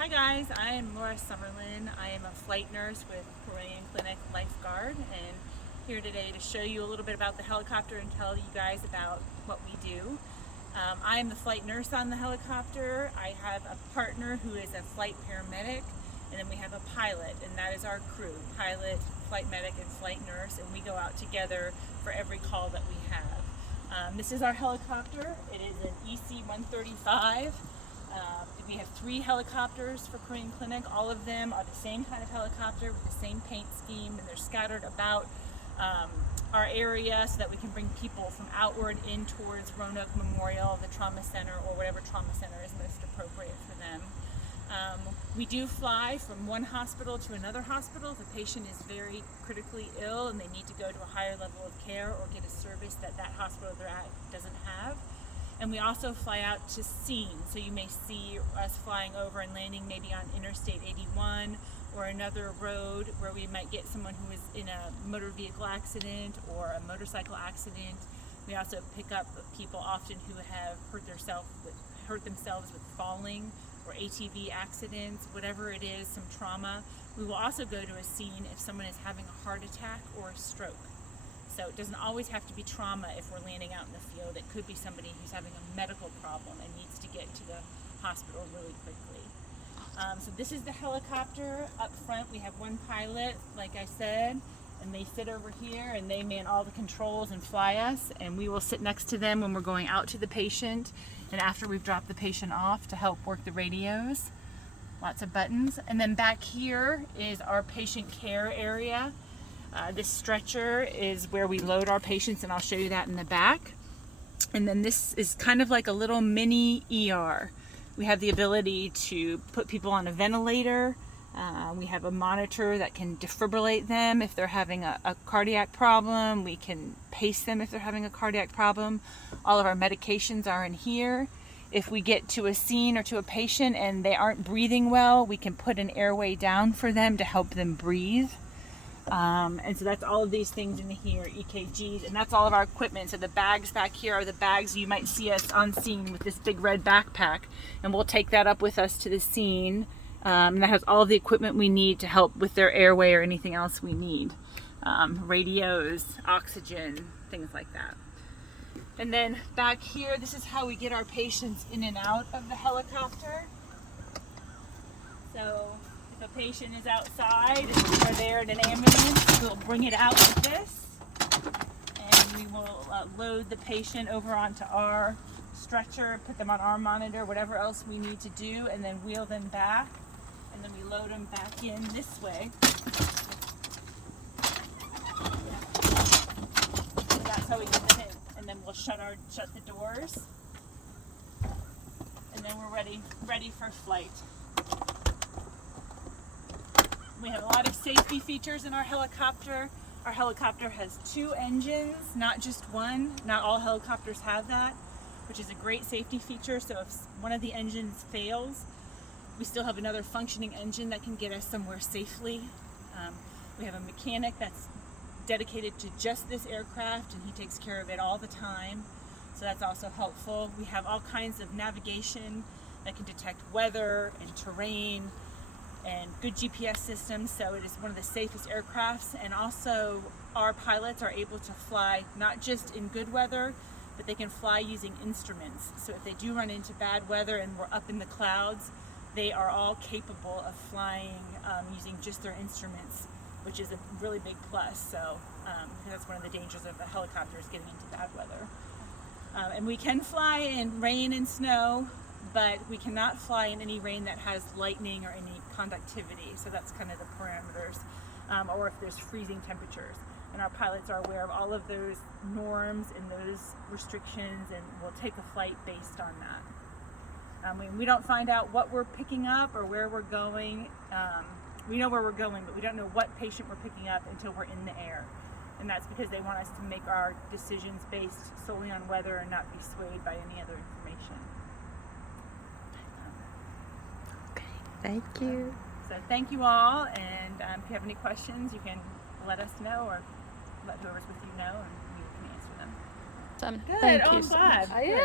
Hi guys, I am Laura Summerlin. I am a flight nurse with Carilion LifeGuard, and here today to show you a little bit about the helicopter and tell you guys about what we do. I am the flight nurse on the helicopter. I have a partner who is a flight paramedic, and then we have a pilot, and that is our crew: pilot, flight medic, and flight nurse, and we go out together for every call that we have. This is our helicopter. It is an EC-135. We have 3 helicopters for Carilion Clinic. All of them are the same kind of helicopter with the same paint scheme, and they're scattered about our area so that we can bring people from outward in towards Roanoke Memorial, the trauma center, or whatever trauma center is most appropriate for them. We do fly from one hospital to another hospital if a patient is very critically ill and they need to go to a higher level of care or get a service that that hospital they're at doesn't have. And we also fly out to scene, so you may see us flying over and landing maybe on Interstate 81 or another road where we might get someone who is in a motor vehicle accident or a motorcycle accident. We also pick up people often who have hurt themselves with falling or ATV accidents, whatever it is, some trauma. We will also go to a scene if someone is having a heart attack or a stroke. So it doesn't always have to be trauma if we're landing out in the field. It could be somebody who's having a medical problem and needs to get to the hospital really quickly. So this is the helicopter. Up front we have one pilot, like I said, and they sit over here and they man all the controls and fly us, and we will sit next to them when we're going out to the patient and after we've dropped the patient off to help work the radios. Lots of buttons. And then back here is our patient care area. This stretcher is where we load our patients, and I'll show you that in the back. And then this is kind of like a little mini ER. We have the ability to put people on a ventilator. We have a monitor that can defibrillate them if they're having a cardiac problem. We can pace them if they're having a cardiac problem. All of our medications are in here. If we get to a scene or to a patient and they aren't breathing well, we can put an airway down for them to help them breathe. And so that's all of these things in here, EKGs, and that's all of our equipment. So the bags back here are the bags you might see us on scene with this big red backpack, and we'll take that up with us to the scene. And that has all of the equipment we need to help with their airway or anything else we need. Radios, oxygen, things like that. And then back here, this is how we get our patients in and out of the helicopter. So if a patient is outside and they're there in an ambulance, we'll bring it out like this, and we will load the patient over onto our stretcher, put them on our monitor, whatever else we need to do, and then wheel them back, and then we load them back in this way. So that's how we get them in, and then we'll shut the doors, and then we're ready for flight. We have a lot of safety features in our helicopter. Our helicopter has 2 engines, not just one. Not all helicopters have that, which is a great safety feature. So if one of the engines fails, we still have another functioning engine that can get us somewhere safely. We have a mechanic that's dedicated to just this aircraft, and he takes care of it all the time. So that's also helpful. We have all kinds of navigation that can detect weather and terrain, and good GPS systems, so it is one of the safest aircrafts. And also our pilots are able to fly not just in good weather, but they can fly using instruments. So if they do run into bad weather and we're up in the clouds, they are all capable of flying using just their instruments, which is a really big plus. So because that's one of the dangers of a helicopter, is getting into bad weather. And we can fly in rain and snow, but we cannot fly in any rain that has lightning or any conductivity. So that's kind of the parameters, or if there's freezing temperatures. And our pilots are aware of all of those norms and those restrictions, and will take a flight based on that. We don't find out what we're picking up or where we're going. We know where we're going, but we don't know what patient we're picking up until we're in the air. And that's because they want us to make our decisions based solely on weather and not be swayed by any other information. Thank you. So thank you all, and if you have any questions, you can let us know or let whoever's with you know, and we can answer them. Good. Thank Oh, you I'm so glad. much.